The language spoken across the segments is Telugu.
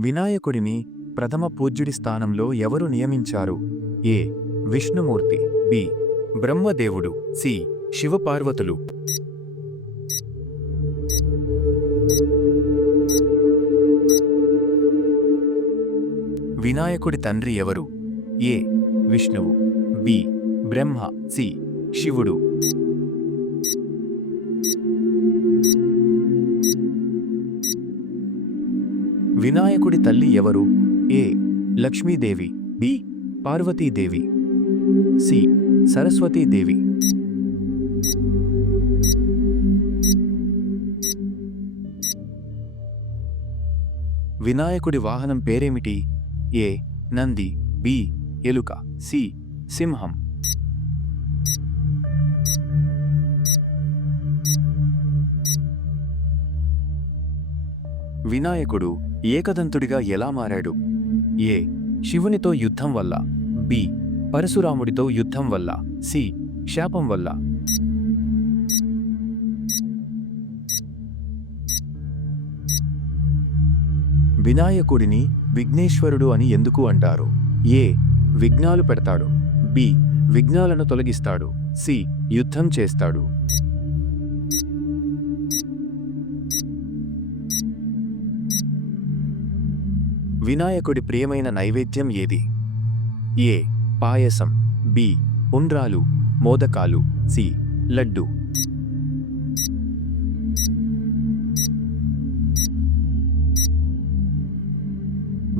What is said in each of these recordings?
వినాయకుడిని ప్రథమ పూజ్యుడి స్థానంలో ఎవరు నియమించారు? ఏ. విష్ణుమూర్తి. బి. బ్రహ్మదేవుడు. సి. శివపార్వతులు. వినాయకుడి తండ్రి ఎవరు? ఏ. విష్ణువు. బి. బ్రహ్మ. సి. శివుడు. వినాయకుడి తల్లి ఎవరు? ఏ. లక్ష్మీదేవి. బి. పార్వతీదేవి. సి. సరస్వతీదేవి. వినాయకుడి వాహనం పేరేమిటి? ఏ. నంది. బి. ఎలుక. సి. సింహం. వినాయకుడు ఏకదంతుడిగా ఎలా మారాడు? ఏ. శివునితో యుద్ధం వల్ల. బి. పరశురాముడితో యుద్ధం వల్ల. సి. శాపం వల్ల. వినాయకుడిని విఘ్నేశ్వరుడు అని ఎందుకు అంటారు? ఏ. విఘ్నాలు పెడతాడు. బి. విఘ్నాలను తొలగిస్తాడు. సి. యుద్ధం చేస్తాడు. వినాయకుడి ప్రియమైన నైవేద్యం ఏది? ఏ. పాయసం. బి. ఉండ్రాలు, మోదకాలు. సి. లడ్డు.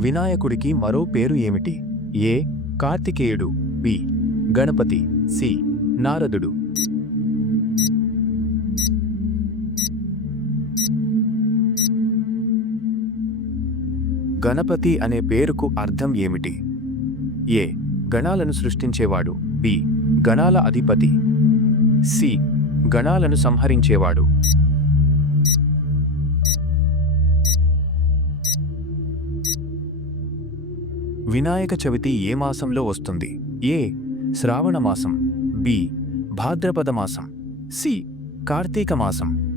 వినాయకుడికి మరో పేరు ఏమిటి? ఏ. కార్తికేయుడు. బి. గణపతి. సి. నారదుడు. గణపతి అనే పేరుకు అర్థం ఏమిటి? ఏ. గణాలను సృష్టించేవాడు. బి. గణాల అధిపతి. సి. గణాలను సంహరించేవాడు. వినాయక చవితి ఏ మాసంలో వస్తుంది? ఏ. శ్రావణ మాసం. బి. భాద్రపద మాసం. సి. కార్తీక మాసం.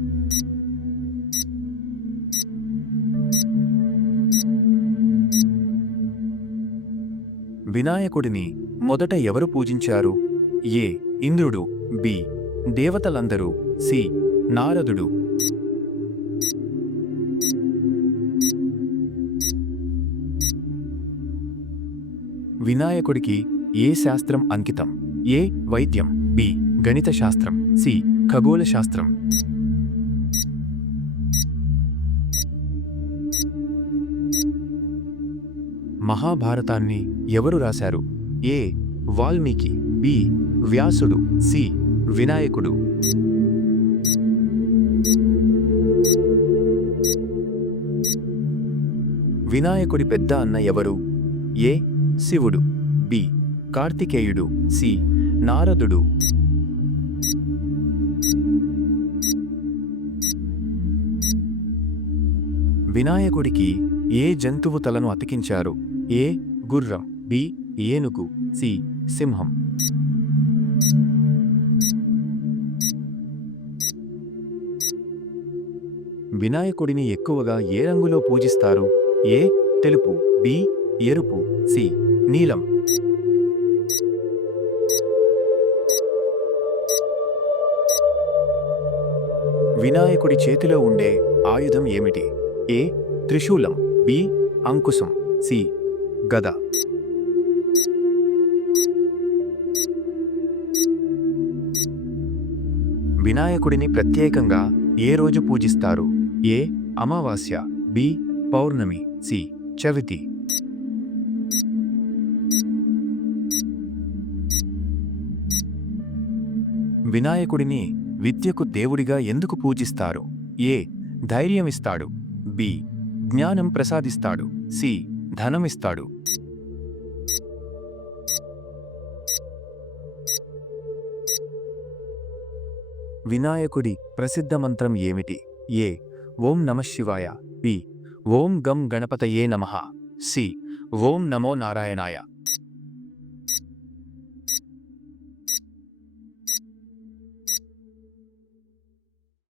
వినాయకుడిని మొదట ఎవరు పూజించారు? ఏ. ఇంద్రుడు. బి. దేవతలందరూ. సి. నారదుడు. వినాయకుడికి ఏ శాస్త్రం అంకితం? ఏ. వైద్యం. బి. గణిత శాస్త్రం. సి. ఖగోళ శాస్త్రం. మహాభారతాన్ని ఎవరు రాశారు? ఏ. వాల్మీకి. బి. వ్యాసుడు. సి. వినాయకుడు. వినాయకుడి పెద్ద అన్న ఎవరు? ఏ. శివుడు. బి. కార్తికేయుడు. సి. నారదుడు. వినాయకుడికి ఏ జంతువు తలను అతికించారు? ఏ. గుర్రం. బి. ఏనుగు. సి. సింహం. వినాయకుడిని ఎక్కువగా ఏ రంగులో పూజిస్తారు? ఏ. తెలుపు. బి. ఎరుపు. సి. నీలం. వినాయకుడి చేతిలో ఉండే ఆయుధం ఏమిటి? ఏ. త్రిశూలం. బి. అంకుశం. సి. గద. వినాయకుడిని ప్రత్యేకంగా ఏ రోజు పూజిస్తారు? ఏ. అమావాస్య. బి. పౌర్ణమి. సి. చవితి. వినాయకుడిని విద్యకు దేవుడిగా ఎందుకు పూజిస్తారు? ఏ. ధైర్యమిస్తాడు. బి. జ్ఞానం ప్రసాదిస్తాడు. సి. ధనమిస్తాడు. వినాయకుడి ప్రసిద్ధ మంత్రం ఏమిటి? ఏ. ఓం నమఃశివాయ. బి. ఓం గం గణపతయే నమః. సి. ఓం నమో నారాయణాయ.